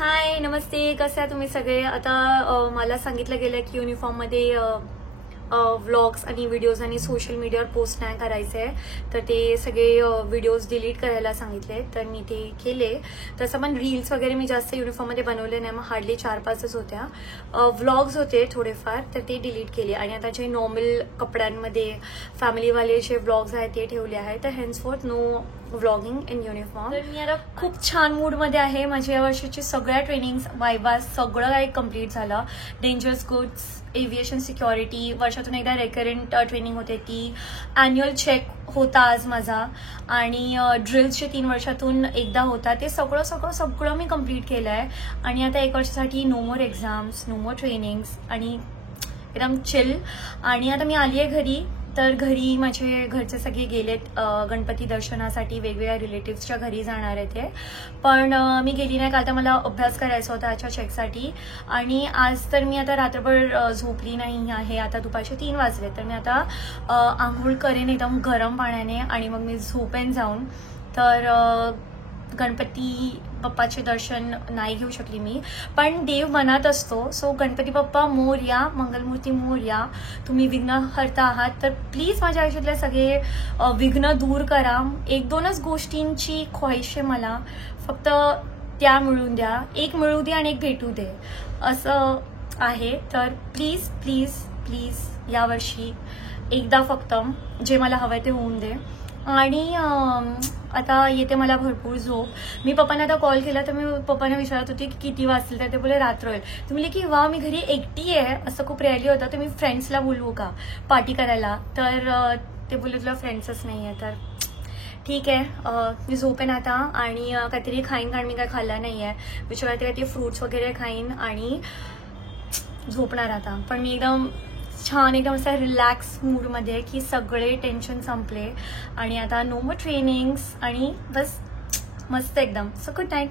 हाय नमस्ते, कसे आहात तुम्ही सगळे. आता मला सांगितलं गेलं की युनिफॉर्ममध्ये व्लॉग्स आणि व्हिडिओज आणि सोशल मीडियावर पोस्ट नाही करायचे आहे, तर ते सगळे व्हिडिओज डिलीट करायला सांगितले. तर मी ते केले. तसं पण रील्स वगैरे मी जास्त युनिफॉर्ममध्ये बनवले नाही, मग हार्डली 4-5च होत्या. व्लॉग्स होते थोडेफार, तर ते डिलीट केले. आणि आता जे नॉर्मल कपड्यांमध्ये फॅमिलीवाले जे व्लॉग्स आहेत ते ठेवले आहेत. तर हेन्सफोर्थ नो व्लॉगिंग इन युनिफॉर्म. तर मी आता खूप छान मूडमध्ये आहे. माझ्या या वर्षीची सगळ्या ट्रेनिंग्स वायवा सगळं काही कम्प्लीट झालं. डेंजरस गुड्स, एव्हिएशन सिक्युरिटी, वर्षातून एकदा रेकरंट ट्रेनिंग होते ती, ॲन्युअल चेक होता आज माझा, आणि ड्रिल्सचे 3 वर्षातून एकदा होता. ते सगळं मी कम्प्लीट केलं आहे. आणि आता 1 वर्षासाठी नो मोर एक्झाम्स, नो मोर ट्रेनिंग्स, आणि एकदम चिल. आणि आता मी आली आहे घरी. तर घरी माझे घरचे सगळे गेलेत गणपती दर्शनासाठी. वेगवेगळ्या रिलेटिव्सच्या घरी जाणार आहे ते, पण मी गेली नाही. काल तर मला अभ्यास करायचा होता आजच्या चेकसाठी. आणि आज तर मी आता रात्रभर झोपली नाही आहे. आता दुपारचे 3 वाजले. तर मी आता आंघोळ करेन एकदम गरम पाण्याने, आणि मग मी झोपेन जाऊन. तर गणपती बाप्पाचे दर्शन नाही घेऊ शकली मी, पण देव मनात असतो. सो गणपती बाप्पा मोरया, मंगलमूर्ती मोरया. तुम्ही विघ्नहर्ता आहात, तर प्लीज माझ्या आयुष्यातले सगळे विघ्न दूर करा. 1-2च गोष्टींची ख्वाहिश आहे मला, फक्त त्या मिळून द्या. एक मिळू दे आणि एक भेटू दे, असं आहे. तर प्लीज प्लीज प्लीज यावर्षी एकदा फक्त जे मला हवंय ते होऊन दे. आणि आता येते मला भरपूर झोप. मी पप्पांना आता कॉल केला, तर मी पप्पांना विचारत होती की किती वाजतील, तर ते बोले रात्र होईल. तर म्हणले की वा, मी घरी एकटी आहे, असं खूप रेअरली होतं, तर मी फ्रेंड्सला बोलवू का पार्टी करायला. तर ते बोलले तुला फ्रेंड्सच नाही आहे. तर ठीक आहे, मी झोपेन आता आणि काहीतरी खाईन, कारण मी काय खाल्लं नाही आहे. विचारते काहीतरी फ्रूट्स वगैरे खाईन आणि झोपणार आता. पण मी एकदम छान, एकदम असं रिलॅक्स मूडमध्ये, की सगळे टेन्शन संपले आणि आता नो मोर ट्रेनिंग्स आणि बस मस्त एकदम. So good night.